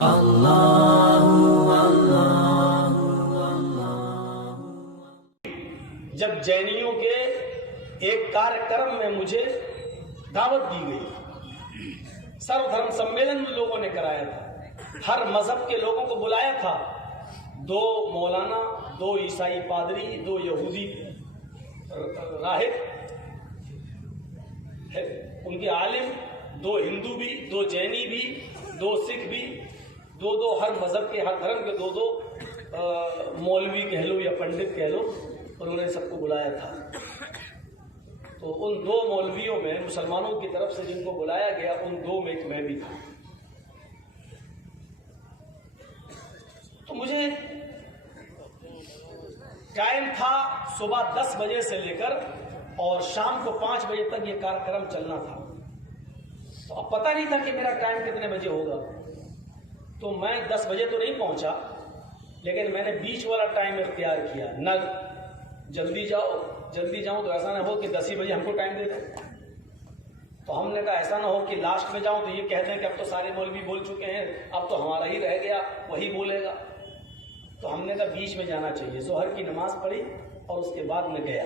जब जैनियों के एक कार्यक्रम में मुझे दावत दी गई, सर्वधर्म सम्मेलन में लोगों ने कराया था, हर मजहब के लोगों को बुलाया था, 2 मौलाना, 2 ईसाई पादरी, 2 यहूदी राहिब, उनके आलिम, 2 हिंदू भी, 2 जैनी भी, 2 सिख भी, 2 हर मजहब के, हर धर्म के 2 मौलवी कह लो या पंडित कह लो, उन्होंने सबको बुलाया था। तो उन 2 मौलवियों में मुसलमानों की तरफ से जिनको बुलाया गया, उन 2 में मैं भी था। तो मुझे टाइम था सुबह 10 बजे से लेकर और शाम को 5 बजे तक ये कार्यक्रम चलना था। तो अब पता नहीं था कि मेरा टाइम कितने बजे होगा। तो मैं 10 बजे तो नहीं पहुंचा, लेकिन मैंने बीच वाला टाइम इख्तियार किया। न जल्दी जाऊं तो ऐसा ना हो कि 10 ही बजे हमको टाइम दे दो। तो हमने कहा ऐसा ना हो कि लास्ट में जाऊं तो ये कहते हैं कि अब तो सारे मौलवी बोल चुके हैं, अब तो हमारा ही रह गया, वही बोलेगा। तो हमने कहा बीच में जाना चाहिए। जोहर की नमाज पढ़ी और उसके बाद मैं गया।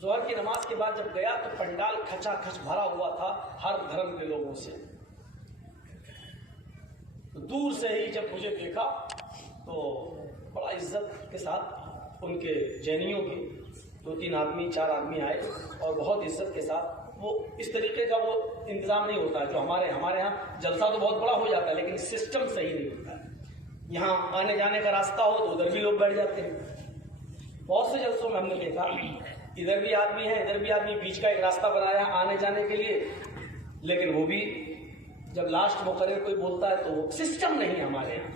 जोहर की नमाज के बाद जब गया तो पंडाल खचाखच भरा हुआ था हर धर्म के लोगों से। तो दूर से ही जब मुझे देखा तो बड़ा इज्जत के साथ उनके जैनियों के 2-3 आदमी, 4 आदमी आए और बहुत इज्जत के साथ। वो इस तरीके का वो इंतजाम नहीं होता है जो हमारे यहाँ जलसा तो बहुत बड़ा हो जाता है, लेकिन सिस्टम सही नहीं होता है। यहाँ आने जाने का रास्ता हो तो उधर भी लोग बैठ जाते हैं। बहुत से जलसों में हमने देखा इधर भी आदमी है, इधर भी आदमी, बीच का एक रास्ता बनाया आने जाने के लिए, लेकिन वो भी जब लास्ट मुकर्रर कोई बोलता है तो वो सिस्टम नहीं है हमारे यहाँ।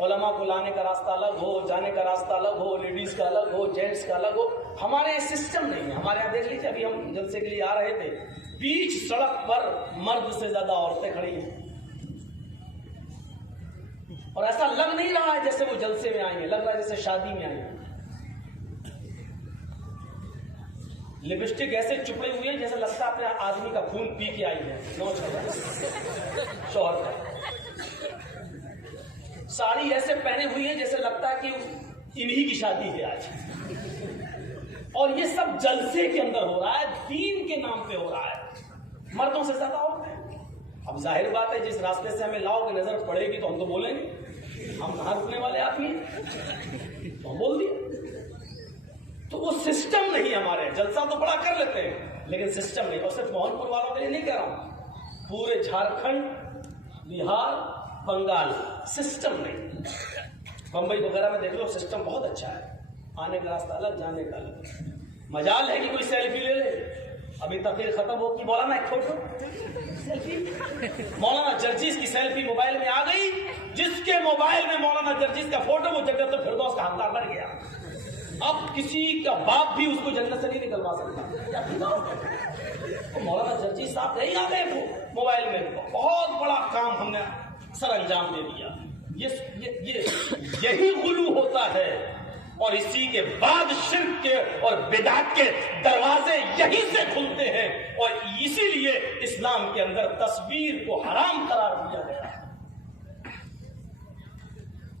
उलमा को लाने का रास्ता अलग हो, जाने का रास्ता अलग हो, लेडीज का अलग हो, जेंट्स का अलग हो। हमारे यहाँ सिस्टम नहीं है। हमारे यहाँ देख लीजिए, अभी हम जलसे के लिए आ रहे थे, बीच सड़क पर मर्द से ज्यादा औरतें खड़ी हैं और ऐसा लग नहीं रहा है जैसे वो जलसे में आई है, लग रहा है जैसे शादी में आई है। लिपस्टिक ऐसे चुपड़े हुए हैं जैसे लगता है अपने आदमी का खून पी के आई है, शौहर का। साड़ी ऐसे पहने हुई है जैसे लगता है कि इन्हीं की शादी है आज। और ये सब जलसे के अंदर हो रहा है, दीन के नाम पे हो रहा है, मर्दों से ज्यादा औरतें हैं। अब जाहिर बात है जिस रास्ते से हमें लाओगे नजर पड़ेगी तो हम तो बोलेंगे, हम कहाँ रुकने वाले आदमी हैं, तो हम बोल दिए। तो वो सिस्टम नहीं हमारे। जलसा तो बड़ा कर लेते हैं लेकिन सिस्टम नहीं। और सिर्फ मोहनपुर वालों के लिए नहीं कह रहा हूं, पूरे झारखंड, बिहार, बंगाल सिस्टम नहीं। बंबई वगैरह में देख लो सिस्टम बहुत अच्छा है, आने का रास्ता अलग, जाने का अलग। मजाल है कि कोई सेल्फी ले ले। अभी तकरीर खत्म हो कि मौलाना एक फोटो सेल्फी, मौलाना जर्जिस की सेल्फी मोबाइल में आ गई। जिसके मोबाइल में मौलाना जर्जिस का फोटो, वो जन्नत तो फिरदौस का हकदार बन गया। अब किसी का बाप भी उसको जन्नत से नहीं निकलवा सकता। तो मौलाना जर्जिस साहब नहीं आ गए वो मोबाइल में, बहुत बड़ा काम हमने सर अंजाम दे दिया। ये यही गुलू होता है और इसी के बाद शिर्क के और बिदात के दरवाजे यहीं से खुलते हैं। और इसीलिए इस्लाम के अंदर तस्वीर को हराम करार दिया गया।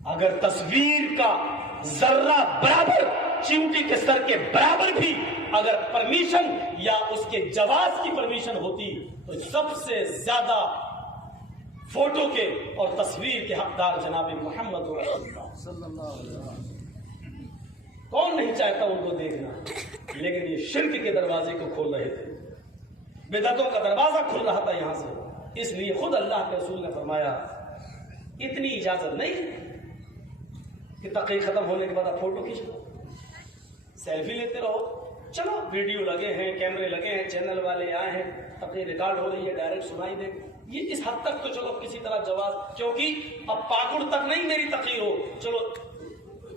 अगर तस्वीर का जर्रा बराबर, चींटी के सर के बराबर भी अगर परमिशन या उसके जवाज की परमिशन होती तो सबसे ज्यादा फोटो के और तस्वीर के हकदार जनाब मोहम्मद सल्लल्लाहु अलैहि वसल्लम। कौन नहीं चाहता उनको देखना, लेकिन ये शिर्क के दरवाजे को खोल रहे थे, बिदअतों का दरवाजा खुल रहा था यहां से। इसलिए खुद अल्लाह के रसूल ने फरमाया इतनी इजाजत नहीं कि तक़रीर खत्म होने के बाद आप फोटो खींच लो, सेल्फी लेते रहो। चलो वीडियो लगे हैं, कैमरे लगे हैं, चैनल वाले आए हैं, तक़रीर रिकॉर्ड हो रही है, डायरेक्ट सुनाई दे, ये इस हद तक तो चलो किसी तरह जवाब, क्योंकि अब पाकुड़ तक नहीं मेरी तक़रीर हो, चलो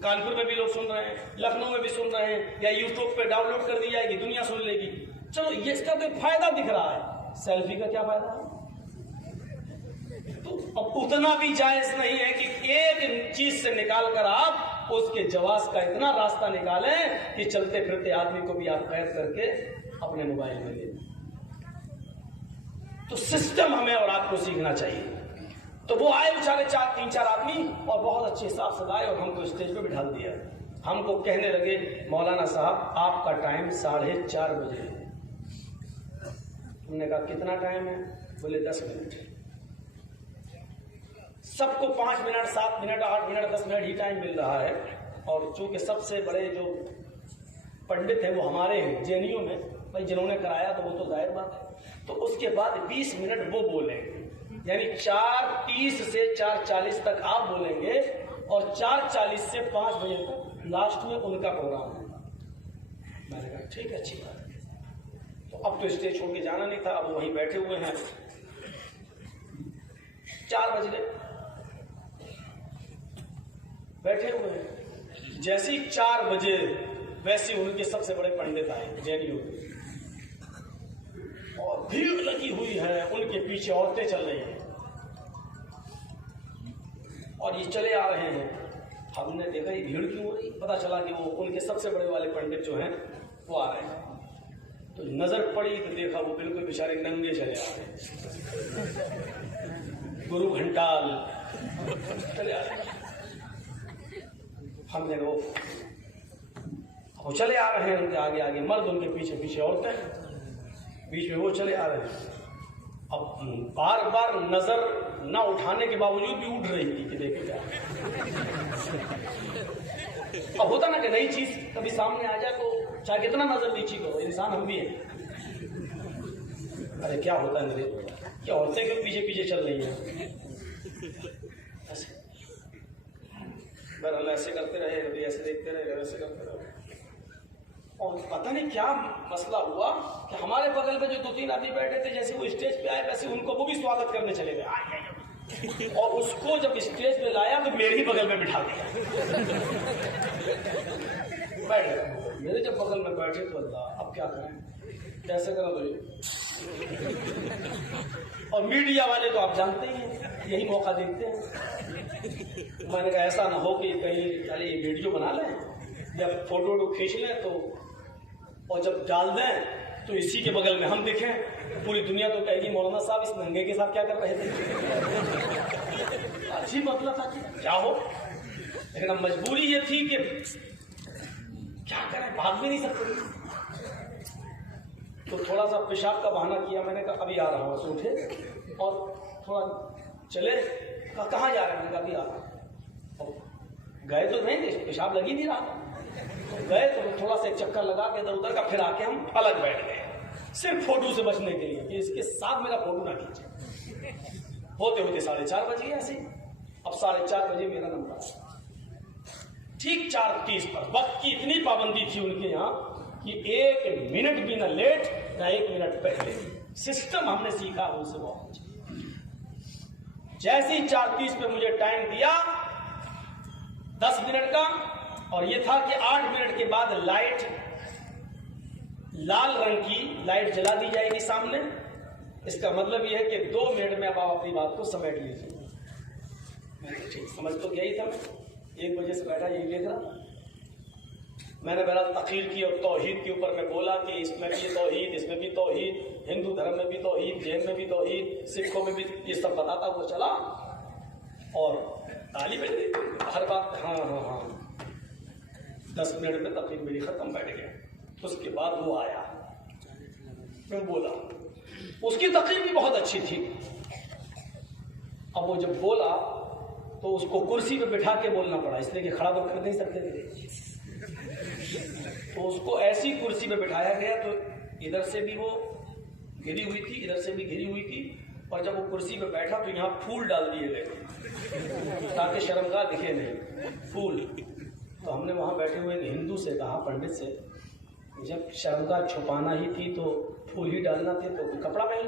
कानपुर में भी लोग सुन रहे हैं, लखनऊ में भी सुन रहे हैं, या यूट्यूब पे डाउनलोड कर दी जाएगी, दुनिया सुन लेगी। चलो ये इसका तो फायदा दिख रहा है, सेल्फी का क्या फायदा है? तो अब उतना भी जायज नहीं है कि एक चीज से निकाल कर आप उसके जवाब का इतना रास्ता निकालें कि चलते फिरते आदमी को भी आप कैद करके अपने मोबाइल में ले। तो सिस्टम हमें और आपको सीखना चाहिए। तो वो आए बेचारे 3-4 आदमी और बहुत अच्छे हिसाब से लाए और हमको स्टेज पे बिठा दिया। हमको कहने लगे मौलाना साहब आपका टाइम 4:30 बजे है। हमने कहा कितना टाइम है? बोले 10 मिनट। सबको 5 मिनट, 7 मिनट, 8 मिनट, 10 मिनट ही टाइम मिल रहा है। और चूंकि सबसे बड़े जो पंडित हैं वो हमारे हैं जेएनयू में, भाई जिन्होंने कराया तो वो तो जाहिर बात है। तो उसके बाद 20 मिनट वो बोलेंगे, यानी 4:30 से 4:40 तक आप बोलेंगे और 4:40 से 5 बजे तक लास्ट में उनका प्रोग्राम होगा। मैंने कहा ठीक है, अच्छी बात है। तो अब तो स्टेज छोड़ के जाना नहीं था, अब वहीं बैठे हुए हैं। 4 बज गए, बैठे हुए हैं। जैसे ही 4 बजे वैसे उनके सबसे बड़े पंडित आए जेएनयू और भीड़ लगी हुई है, उनके पीछे औरतें चल रही हैं और ये चले आ रहे हैं। हमने देखा ये भीड़ क्यों हो रही, पता चला कि वो उनके सबसे बड़े वाले पंडित जो हैं वो आ रहे हैं। तो नजर पड़ी तो देखा वो बिल्कुल बेचारे नंगे चले आ रहे हैं, गुरु घंटाल चले आ रहे हैं। हमने वो चले आ रहे हैं, उनके आगे आगे मर्द, उनके पीछे पीछे औरतें, बीच में वो चले आ रहे हैं। अब बार बार नजर न उठाने के बावजूद भी उठ रही थी कि देखे क्या। अब होता ना कि नई चीज कभी सामने आ जाए तो चाहे कितना नजर नीची करो, इंसान हम भी हैं। अरे क्या होता है मेरे, क्या औरतें क्यों पीछे पीछे चल रही हैं? बहरहाल ऐसे करते रहे, कभी ऐसे देखते रहे, ऐसे करते रहे। और पता नहीं क्या मसला हुआ कि हमारे बगल में जो 2-3 आदमी बैठे थे, जैसे वो स्टेज पे आए वैसे उनको वो भी स्वागत करने चले गए। और उसको जब स्टेज पे लाया तो मेरे ही बगल में बिठा दिया। बैठ गए, मेरे जब बगल में बैठे तो अल्लाह अब क्या करें, कैसे करें भाई। और मीडिया वाले तो आप जानते ही हैं, यही मौका देखते हैं। मैंने कहा ऐसा ना हो कि कहीं चले ये वीडियो बना लें या फोटो खींच लें तो, और जब डाल दें तो इसी के बगल में हम दिखें, पूरी दुनिया तो कहेगी मौलाना साहब इस नंगे के साथ क्या कर रहे थे। अजीब मतलब था कि क्या हो, लेकिन अब मजबूरी ये थी कि क्या करें, भाग भी नहीं सकते। तो थोड़ा सा पेशाब का बहाना किया, मैंने कहा अभी आ रहा हूँ। तो उठे और थोड़ा चले, कहाँ जा रहे हैं? अभी आ रहा हूँ। गए तो नहीं, पेशाब लग ही नहीं रहा। तो गए तो थोड़ा सा एक चक्कर लगा के इधर उधर का, फिर आके हम अलग बैठ गए सिर्फ फोटो से बचने के लिए कि इसके साथ मेरा फोटो ना खींचे। होते होते 4:30 बज गए ऐसे। अब 4:30 बजे मेरा नंबर, ठीक 4:30 पर। वक्त की इतनी पाबंदी थी उनके यहाँ कि 1 मिनट भी ना लेट ना 1 मिनट पहले। सिस्टम हमने सीखा उनसे बहुत। जैसे ही 4:30 पे मुझे टाइम दिया 10 मिनट का, और ये था कि 8 मिनट के बाद लाइट, लाल रंग की लाइट जला दी जाएगी सामने। इसका मतलब यह है कि 2 मिनट में अब आप अपनी बात को समेट लीजिए। मैंने ठीक समझ तो गया ही था, 1 बजे से बैठा यही देख रहा। मैंने बहरहाल तकरीर की और तौहीद के ऊपर मैं बोला कि इसमें भी तौहीद, इसमें भी तौहीद, हिंदू धर्म में भी तौहीद, जैन में भी तौहीद, सिखों में भी, ये सब बताता हुआ चला। और ताली बज गई हर बात, हाँ 10 मिनट में तकरीर मेरी खत्म, बैठ गया। उसके बाद वो आया, मैं बोला, उसकी तकरीर भी बहुत अच्छी थी। अब वो जब बोला तो उसको कुर्सी पे बिठा के बोलना पड़ा, इसलिए कि खड़ा कर नहीं सकते थे। तो उसको ऐसी कुर्सी पे बिठाया गया, तो इधर से भी वो घिरी हुई थी, इधर से भी घिरी हुई थी। और जब वो कुर्सी पे बैठा तो यहाँ फूल डाल दिए गए ताकि शर्मगाह दिखे नहीं, फूल। तो हमने वहाँ बैठे हुए हिंदू से कहा, पंडित से, जब शर्मगाह छुपाना ही थी तो फूल ही डालना थे तो कपड़ा पहन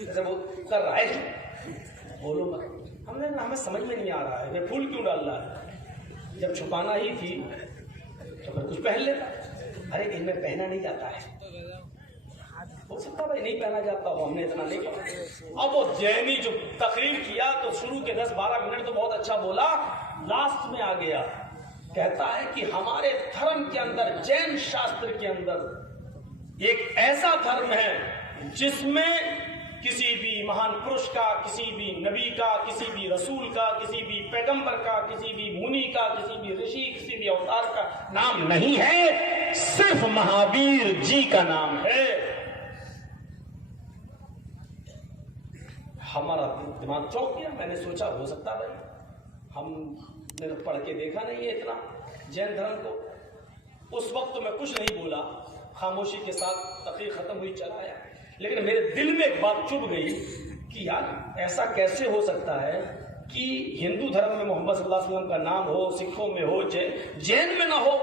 ऐसे वो कर रहा है, बोलो मत। हमने हमें समझ में नहीं आ रहा है फूल क्यों डाल रहा है, जब छुपाना ही थी तो फिर कुछ पहन लेता। अरे इनमें पहना नहीं जाता है, हो सकता भाई नहीं पहना जाता हो, हमने इतना नहीं पढ़ा। अब वो जैनी जो तकरीर किया तो शुरू के 10-12 मिनट तो बहुत अच्छा बोला, लास्ट में आ गया, कहता है कि हमारे धर्म के अंदर, जैन शास्त्र के अंदर एक ऐसा धर्म है जिसमें किसी भी महान पुरुष का, किसी भी नबी का, किसी भी रसूल का, किसी भी पैगंबर का, किसी भी मुनि का, किसी भी ऋषि, किसी भी अवतार का नाम नहीं है, सिर्फ महावीर जी का नाम है। हमारा दिमाग चौंक गया। मैंने सोचा हो सकता भाई हमने तो पढ़ के देखा नहीं है इतना जैन धर्म को। उस वक्त तो मैं कुछ नहीं बोला, खामोशी के साथ तकरीर खत्म हुई, चला आया। लेकिन मेरे दिल में एक बात चुभ गई कि यार ऐसा कैसे हो सकता है कि हिंदू धर्म में मोहम्मद सल्लल्लाहु अलैहि वसल्लम का नाम हो, सिखों में हो, जैन में ना हो,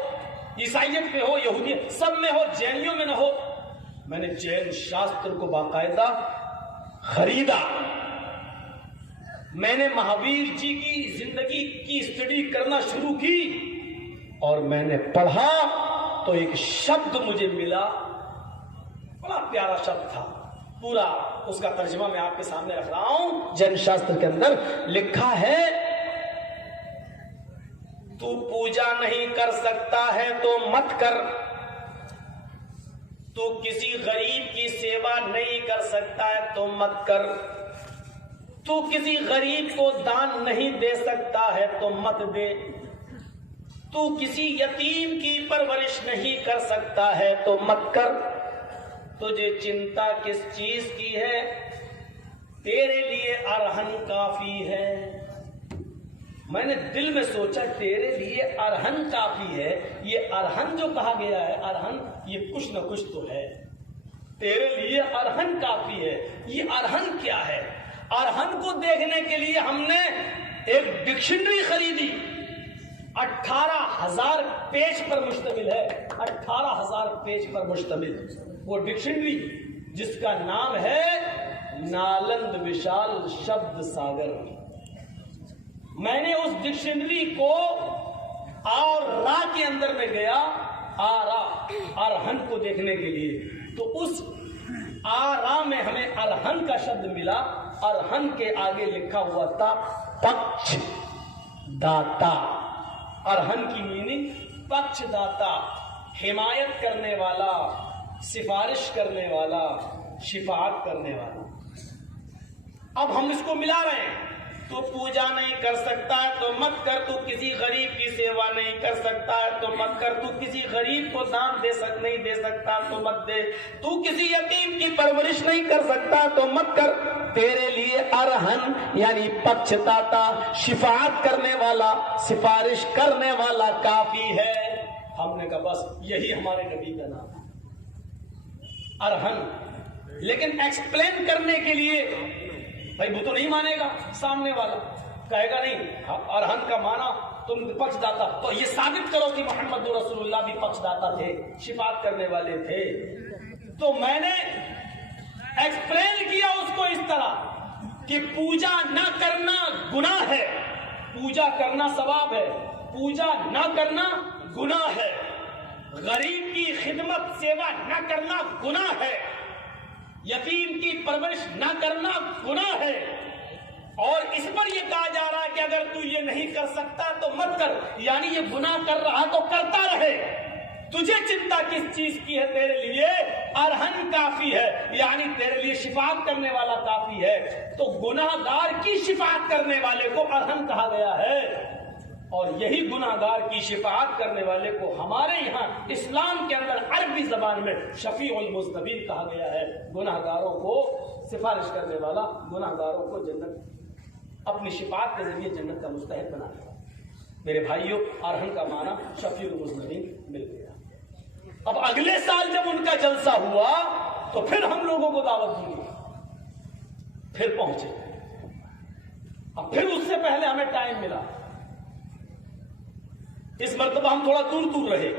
ईसाइयत में हो, यहूदियत सब में हो, जैनियों में ना हो। मैंने जैन शास्त्र को बाकायदा खरीदा, मैंने महावीर जी की जिंदगी की स्टडी करना शुरू की और मैंने पढ़ा तो एक शब्द मुझे मिला, बड़ा प्यारा शब्द था। पूरा उसका तर्जुमा मैं आपके सामने रख रहा हूं। जैन शास्त्र के अंदर लिखा है, तू पूजा नहीं कर सकता है तो मत कर, तू किसी गरीब की सेवा नहीं कर सकता है तो मत कर, तू किसी गरीब को दान नहीं दे सकता है तो मत दे, तू किसी यतीम की परवरिश नहीं कर सकता है तो मत कर। तुझे चिंता किस चीज की है, तेरे लिए अरहन काफी है। मैंने दिल में सोचा तेरे लिए अरहन काफी है। ये अरहन जो कहा गया है, अरहन ये कुछ न कुछ तो है। तेरे लिए अरहन काफी है, ये अरहन क्या है? अरहन को देखने के लिए हमने एक डिक्शनरी खरीदी, 18,000 पेज पर मुश्तमिल है, 18,000 पेज पर मुश्तमिल वो डिक्शनरी, जिसका नाम है नालंद विशाल शब्द सागर। मैंने उस डिक्शनरी को और रा के अंदर में गया, आरा अरहन को देखने के लिए, तो उस आरा में हमें अरहन का शब्द मिला। अरहन के आगे लिखा हुआ था पक्ष दाता। अरहन की मीनिंग पक्षदाता, हिमायत करने वाला, सिफारिश करने वाला, शिफाअत करने वाला। अब हम इसको मिला रहे हैं, तू पूजा नहीं कर सकता है तो मत कर, तू किसी गरीब की सेवा नहीं कर सकता है तो मत कर, तू किसी गरीब को दान नहीं दे सकता तो मत दे, तू किसी यतीम की परवरिश नहीं कर सकता तो मत कर। तेरे लिए अरहन यानी पक्षदाता, शिफाअत करने वाला, सिफारिश करने वाला काफी है। हमने कहा बस यही हमारे नबी का नाम है, अरहन। लेकिन एक्सप्लेन करने के लिए भाई वो तो नहीं मानेगा, सामने वाला कहेगा नहीं अरहन का माना तुम पक्षदाता, तो ये साबित करो कि मोहम्मद रसूलुल्लाह भी पक्षदाता थे, शिफाअत करने वाले थे। तो मैंने एक्सप्लेन किया उसको इस तरह कि पूजा न करना गुनाह है, पूजा करना सवाब है, पूजा न करना गुनाह है, गरीब की खिदमत सेवा न करना गुनाह है, यतीम की परवरिश न करना गुनाह है। और इस पर यह कहा जा रहा है कि अगर तू ये नहीं कर सकता तो मत कर, यानी ये गुनाह कर रहा तो करता रहे। तुझे चिंता किस चीज की है? तेरे लिए अरहन काफी है, यानी तेरे लिए शिफाअत करने वाला काफी है। तो गुनाहगार की शिफाअत करने वाले को अरहन कहा गया है, और यही गुनाहगार की शिफाअत करने वाले को हमारे यहाँ इस्लाम के अंदर अरबी जबान में शफीउल मुज़्नबीन कहा गया है। गुनाहगारों को सिफारिश करने वाला, गुनाहगारों को जन्नत अपनी शिफाअत के जरिए जन्नत का मुस्तहिक बनाने वाला। मेरे भाइयों, अरहन का माना शफीउल मुज़्नबीन मिल गया। अब अगले साल जब उनका जलसा हुआ तो फिर हम लोगों को दावत दी, फिर पहुंचे। अब फिर उससे पहले हमें टाइम मिला, इस मर्तबा हम थोड़ा दूर दूर रहे,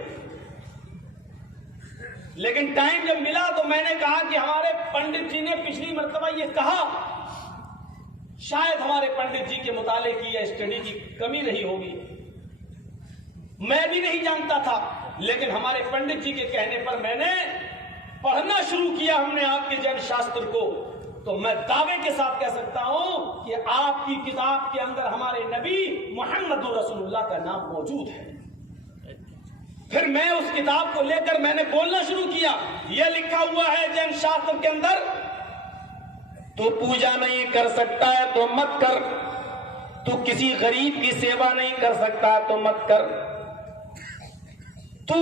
लेकिन टाइम जब मिला तो मैंने कहा कि हमारे पंडित जी ने पिछली मर्तबा ये कहा, शायद हमारे पंडित जी के मुताले की या स्टडी की कमी रही होगी, मैं भी नहीं जानता था। लेकिन हमारे पंडित जी के कहने पर मैंने पढ़ना शुरू किया, हमने आपके जैन शास्त्र को। तो मैं दावे के साथ कह सकता हूं कि आपकी किताब के अंदर हमारे नबी मोहम्मद रसूलुल्लाह का नाम मौजूद है। फिर मैं उस किताब को लेकर मैंने बोलना शुरू किया। यह लिखा हुआ है जैन शास्त्र के अंदर, तू पूजा नहीं कर सकता है तो मत कर, तू किसी गरीब की सेवा नहीं कर सकता है तो मत कर, तू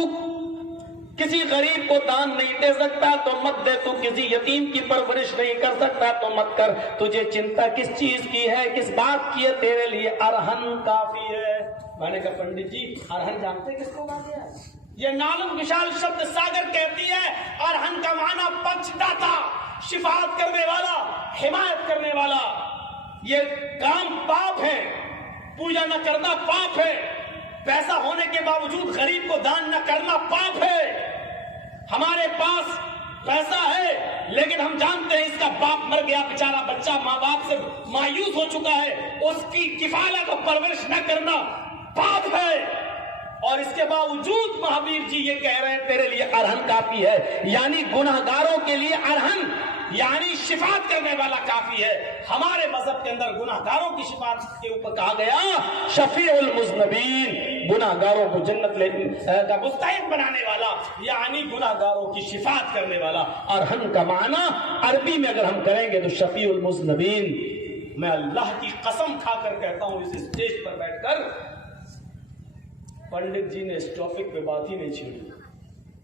किसी गरीब को दान नहीं दे सकता तो मत दे, तू किसी यतीम की परवरिश नहीं कर सकता तो मत कर, तुझे चिंता किस चीज की है, किस बात की है, तेरे लिए अरहन काफी है। मैंने कहा पंडित जी अरहन जानते किसको कहा गया है? ये नालंद विशाल शब्द सागर कहती है, अरहन का माना पक्षदाता, शिफात करने वाला, हिमायत करने वाला। ये काम पाप है, पूजा न करना पाप है, पैसा होने के बावजूद गरीब को दान न करना पाप है। हमारे पास पैसा है लेकिन हम जानते हैं इसका बाप मर गया, बेचारा बच्चा माँ बाप से मायूस हो चुका है, उसकी किफायत और परवरिश न करना पाप है। और इसके बावजूद महावीर जी ये कह रहे हैं तेरे लिए अरहन काफी है, यानी गुनाहगारों के लिए अरहन यानी शिफात करने वाला काफी है। हमारे मजहब के अंदर गुनाहगारों की शिफात के ऊपर कहा गया शफीउल मुज़नबीन, गुनाहगारों को जन्नत का मुस्तहिक बनाने वाला, यानी गुनाहगारों की शिफात करने वाला। अरहन का माना अरबी में अगर हम करेंगे तो शफीउल मुज़नबीन। मैं अल्लाह की कसम खाकर कहता हूं इस स्टेज पर बैठकर, पंडित जी ने इस टॉपिक पे बात ही नहीं छेड़ी।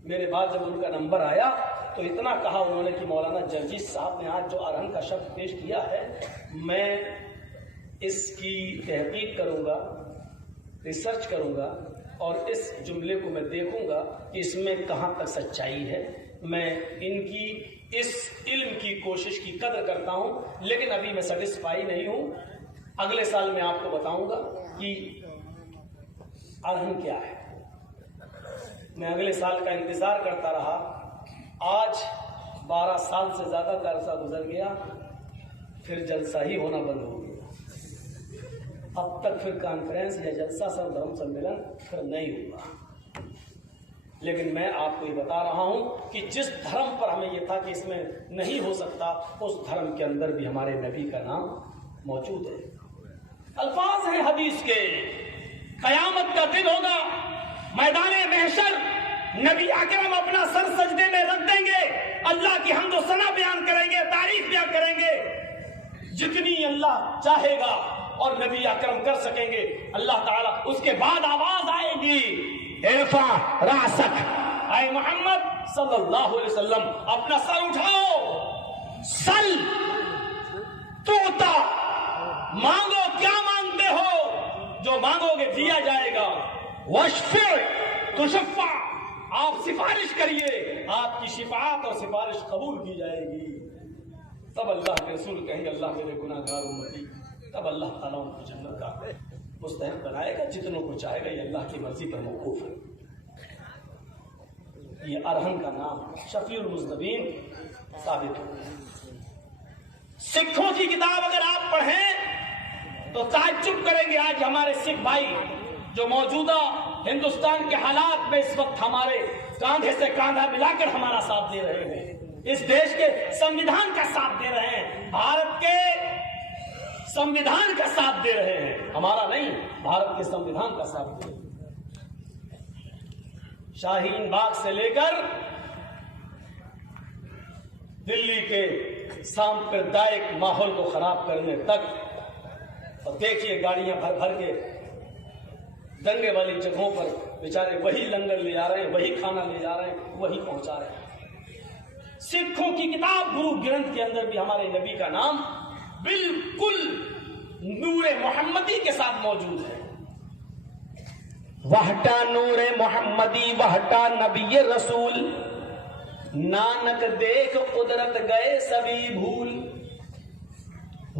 मेरे बाद जब उनका नंबर आया तो इतना कहा उन्होंने कि मौलाना जर्जीस साहब ने आज जो अरहन का शब्द पेश किया है, मैं इसकी तहकीक करूंगा, रिसर्च करूंगा और इस जुमले को मैं देखूंगा कि इसमें कहां तक सच्चाई है। मैं इनकी इस इल्म की कोशिश की कदर करता हूं, लेकिन अभी मैं सेटिस्फाई नहीं हूं। अगले साल मैं आपको बताऊंगा कि अरहन क्या है। मैं अगले साल का इंतजार करता रहा। आज 12 साल से ज्यादा का अरसा गुजर गया, फिर जलसा ही होना बंद हो गया। अब तक फिर कॉन्फ्रेंस या जलसा धर्म सम्मेलन फिर नहीं हुआ। लेकिन मैं आपको ये बता रहा हूं कि जिस धर्म पर हमें यह था कि इसमें नहीं हो सकता, उस धर्म के अंदर भी हमारे नबी का नाम मौजूद है। अल्फाज हैं हदीस के, कयामत का दिन होगा, मैदान महशर नबी अकरम अपना सर सजदे में रख देंगे, अल्लाह की हम्द व सना बयान करेंगे, तारीफ बयान करेंगे, जितनी अल्लाह चाहेगा और नबी अकरम कर सकेंगे अल्लाह ताला। उसके बाद आवाज आएगी, इरफा रासक, आए मोहम्मद सल्लल्लाहु अलैहि वसल्लम अपना सर उठाओ, सल तोता, मांगो क्या मांगते हो, जो मांगोगे दिया जाएगा। वशफे तुशफ़ा, आप सिफारिश करिए, आपकी शिफात और सिफारिश कबूल की जाएगी। तब अल्लाह के रसूल कहेंगे अल्लाह मेरे गुनाहगार उम्मती, तब अल्लाह ताला उनको जन्नत का मुस्तहिक बनाएगा, जितनों को चाहेगा। ये अल्लाह की मर्जी पर मौकूफ है। ये अरहन का नाम शफीउल मुज़नबीन साबित हो। सिखों की किताब अगर आप पढ़ें तो ताज्जुब करेंगे। आज हमारे सिख भाई जो मौजूदा हिंदुस्तान के हालात में इस वक्त हमारे कांधे से कांधा मिलाकर हमारा साथ दे रहे हैं, इस देश के संविधान का साथ दे रहे हैं, भारत के संविधान का साथ दे रहे हैं, हमारा नहीं, भारत के संविधान का साथ दे रहे हैं। शाहीन बाग से लेकर दिल्ली के सांप्रदायिक माहौल को खराब करने तक, और देखिए गाड़ियां भर भर के दंगे वाली जगहों पर बेचारे वही लंगर ले जा रहे हैं, वही खाना ले जा रहे हैं, वही पहुंचा रहे हैं। सिखों की किताब गुरु ग्रंथ के अंदर भी हमारे नबी का नाम बिल्कुल नूरे मोहम्मदी के साथ मौजूद है। वहटा नूरे मोहम्मदी वहटा नबी रसूल, नानक देख कुदरत गए सभी भूल।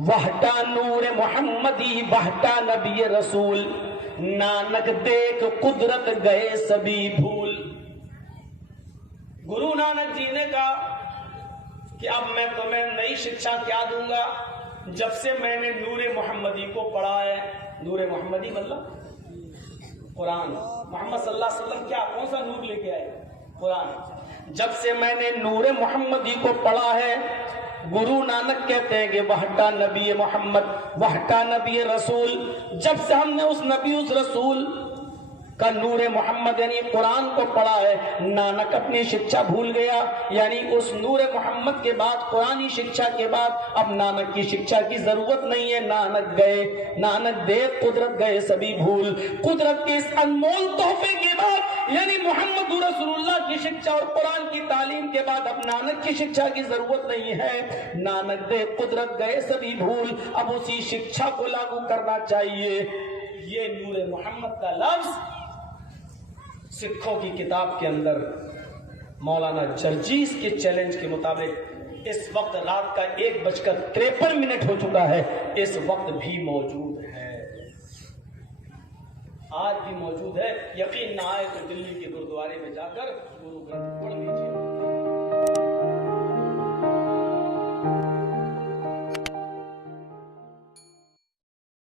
वहटा नूरे मोहम्मदी वहटा नबी रसूल, नानक देख कुदरत गए सभी भूल। गुरु नानक जी ने कहा कि अब मैं तुम्हें नई शिक्षा क्या दूंगा, जब से मैंने नूरे मोहम्मदी को पढ़ा है। नूरे मोहम्मदी मतलब कुरान, मोहम्मद सल्लल्लाहु अलैहि वसल्लम क्या कौन सा नूर लेके आए? कुरान। जब से मैंने नूरे मोहम्मदी को पढ़ा है, गुरु नानक कहते हैं कि वहटा नबी मोहम्मद वहटा नबी रसूल, जब से हमने उस नबी उस रसूल का नूरे मोहम्मद यानी कुरान को पढ़ा है, नानक अपनी शिक्षा भूल गया। यानी उस नूरे मोहम्मद के बाद, कुरानी शिक्षा के बाद अब नानक की शिक्षा की जरूरत नहीं है। नानक गए, नानक दे, कुदरत गए सभी भूल। कुदरत के इस अनमोल तोहफे के बाद यानी मोहम्मद रसूलुल्लाह की शिक्षा और कुरान की तालीम के बाद अब नानक की शिक्षा की जरूरत नहीं है। नानक दे, कुदरत गए सभी भूल, अब उसी शिक्षा को लागू करना चाहिए। ये नूरे मोहम्मद का लफ्ज सिखों की किताब के अंदर मौलाना जर्जीस के चैलेंज के मुताबिक इस वक्त रात का 1:53 हो चुका है, इस वक्त भी मौजूद है, आज भी मौजूद है। यकीन ना आए तो दिल्ली के गुरुद्वारे में जाकर गुरु ग्रंथ पढ़ लीजिए।